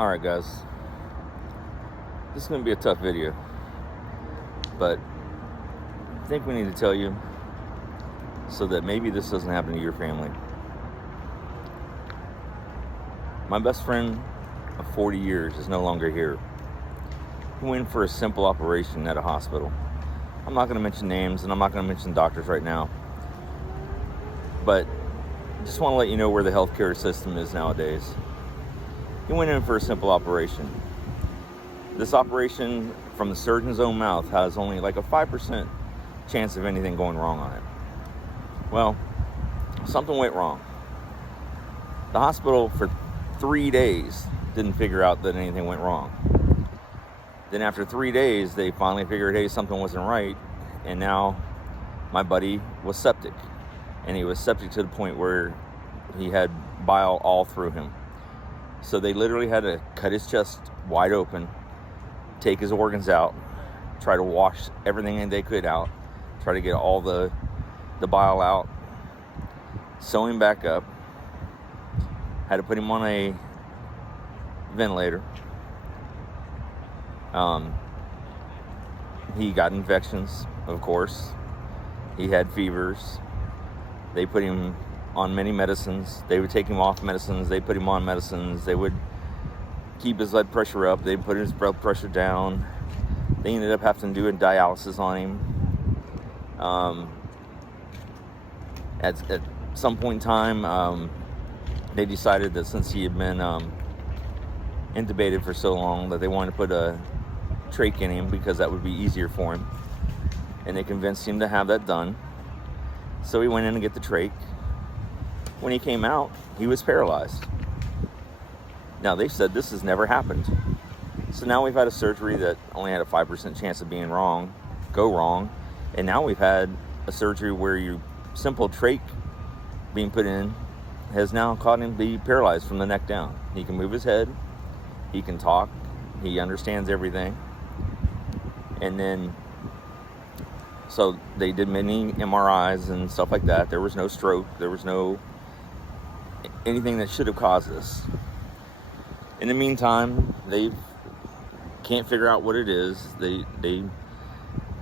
Alright guys, this is going to be a tough video, but I think we need to tell you so that maybe this doesn't happen to your family. My best friend of 40 years is no longer here. He went in for a simple operation at a hospital. I'm not going to mention names and I'm not going to mention doctors right now, but just want to let you know where the healthcare system is nowadays. He went in for a simple operation. This operation, from the surgeon's own mouth, has only like a 5% chance of anything going wrong on it. Well, something went wrong. The hospital for 3 days didn't figure out that anything went wrong. Then after 3 days, they finally figured, hey, something wasn't right. And now my buddy was septic. And he was septic to the point where he had bile all through him. So they literally had to cut his chest wide open, take his organs out, try to wash everything they could out, try to get all the bile out, sew him back up, had to put him on a ventilator. He got infections, of course. He had fevers. They put him on many medicines. They would take him off medicines. They put him on medicines. They would keep his blood pressure up. They put his blood pressure down. They ended up having to do a dialysis on him. At some point in time, they decided that since he had been intubated for so long, that they wanted to put a trach in him because that would be easier for him. And they convinced him to have that done. So he went in to get the trach. When he came out, he was paralyzed. Now, they said this has never happened. So now we've had a surgery that only had a 5% chance of being go wrong. And now we've had a surgery where your simple trach being put in has now caused him to be paralyzed from the neck down. He can move his head. He can talk. He understands everything. And then, so they did many MRIs and stuff like that. There was no stroke. There was no anything that should have caused this. In the meantime, they can't figure out what it is. They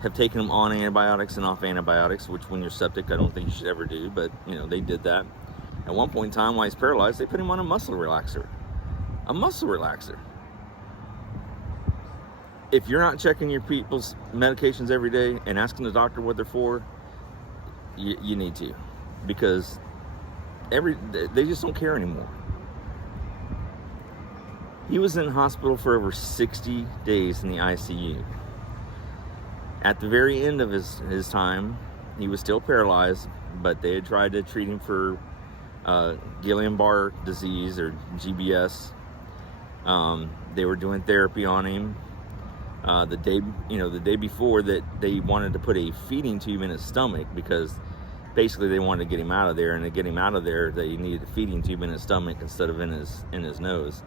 have taken him on antibiotics and off antibiotics, which when you're septic, I don't think you should ever do. But, they did that. At one point in time, while he's paralyzed, they put him on a muscle relaxer. A muscle relaxer. If you're not checking your people's medications every day and asking the doctor what they're for, you need to. Because they just don't care anymore. He was in hospital for over 60 days in the ICU. At the very end of his time, he was still paralyzed, but they had tried to treat him for Guillain-Barré disease, or GBS. They were doing therapy on him. The day before that, they wanted to put a feeding tube in his stomach because basically they wanted to get him out of there, and to get him out of there, they needed a feeding tube in his stomach instead of in his nose.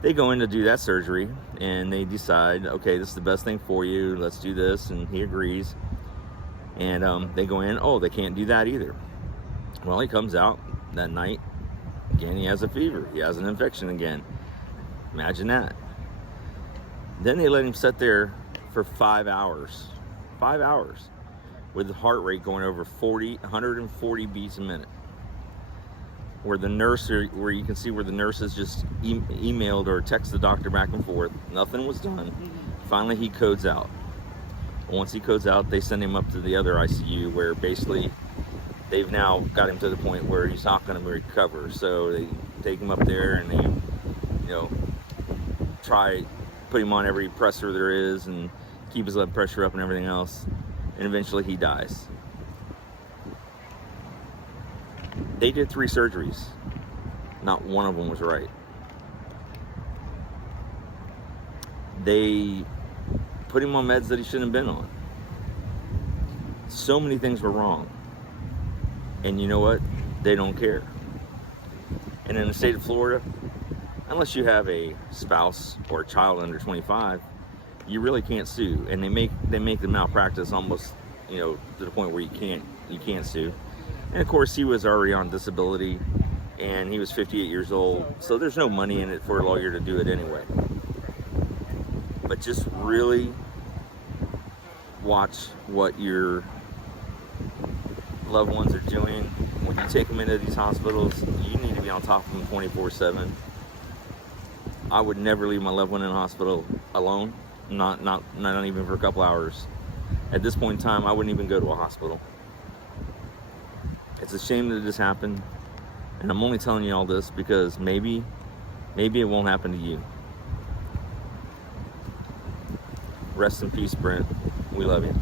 They go in to do that surgery, and they decide, okay, this is the best thing for you. Let's do this, and he agrees. And they go in. Oh, they can't do that either. Well, he comes out that night. Again, he has a fever. He has an infection again. Imagine that. Then they let him sit there for 5 hours. 5 hours. With the heart rate going over 140 beats a minute. Where you can see where the nurses just emailed or texted the doctor back and forth. Nothing was done. Finally, he codes out. Once he codes out, they send him up to the other ICU, where basically they've now got him to the point where he's not going to recover. So they take him up there and they, try put him on every pressor there is and keep his blood pressure up and everything else. And eventually he dies. They did 3 surgeries. Not one of them was right. They put him on meds that he shouldn't have been on. So many things were wrong. And you know what? They don't care. And in the state of Florida, unless you have a spouse or a child under 25, you really can't sue. And they make the malpractice almost, to the point where you can't sue. And of course, he was already on disability, and he was 58 years old. So there's no money in it for a lawyer to do it anyway. But just really watch what your loved ones are doing. When you take them into these hospitals, you need to be on top of them 24/7. I would never leave my loved one in a hospital alone, not even for a couple hours. At this point in time, I wouldn't even go to a hospital. It's a shame that this happened, and I'm only telling you all this because maybe it won't happen to you. Rest in peace, Brent. We love you.